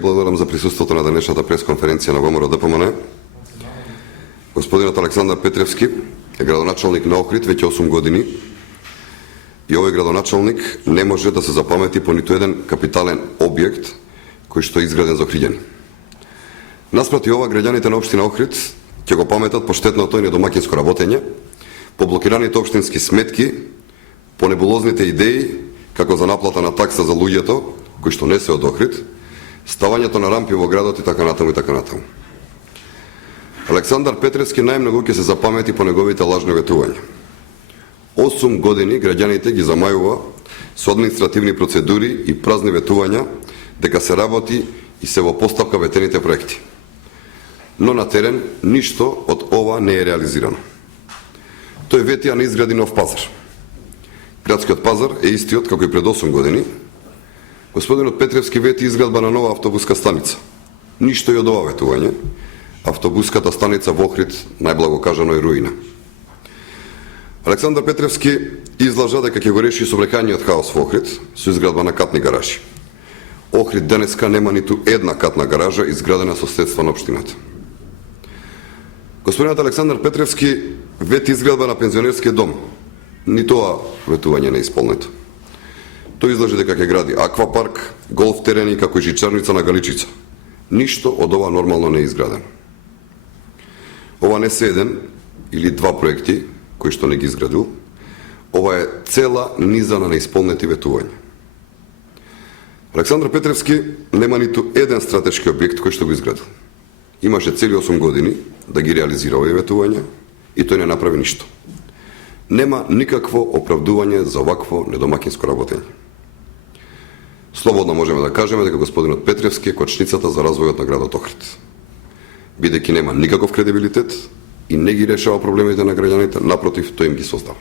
Благодарам за присуството на денешната пресконференција на ВМРО ДПМН. Господинот Александар Петревски е градоначалник на Охрид веќе 8 години и овој градоначалник не може да се запамети по ниту еден капитален објект кој што е изграден за охриѓани. Наспроти ова, граѓаните на општина Охрид ќе го паметат по штетното и недомаќинско работење, по блокираните општински сметки, по небулозните идеи како за наплата на такса за луѓето кои што не се од Охрид, ставањето на рампи во градот и така натаму и така натаму. Александар Петревски најмногу ќе се запамети по неговите лажни ветувања. 8 години граѓаните ги замајува со административни процедури и празни ветувања дека се работи и се во постапка ветените проекти. Но на терен ништо од ова не е реализирано. Тој вети, а не изгради нов пазар. Градскиот пазар е истиот како и пред 8 години. Господинот Петревски вети изградба на нова автобуска станица. Ништо и од ова ветување. Автобуската станица во Охрид, најблаго кажано, е руина. Александар Петревски излажа дека ќе го реши соблекањиот хаос во Охрид со изградба на катни гаражи. Охрид денеска нема ниту една катна гаража изградена со средства на општината. Господинот Александар Петревски вети изградба на пензионерскиот дом. Ни тоа ветување не е исполнето. Тој излажи дека ќе гради аквапарк, голф терени како и жичарница на Галичица. Ништо од ова нормално не е изградено. Ова не се еден или два проекти кои што не ги изградил. Ова е цела низа на неисполнети ветувања. Александар Петревски нема ниту еден стратешки објект кој што го изградил. Имаше цели 8 години да ги реализира овие ветувања и тој не направи ништо. Нема никакво оправдување за овакво недомаќинско работење. Слободно можеме да кажеме дека господинот Петревски е кочницата за развојот на градот Охрид. Бидејќи нема никаков кредибилитет и не ги решава проблемите на граѓаните, напротив, тој им ги создава.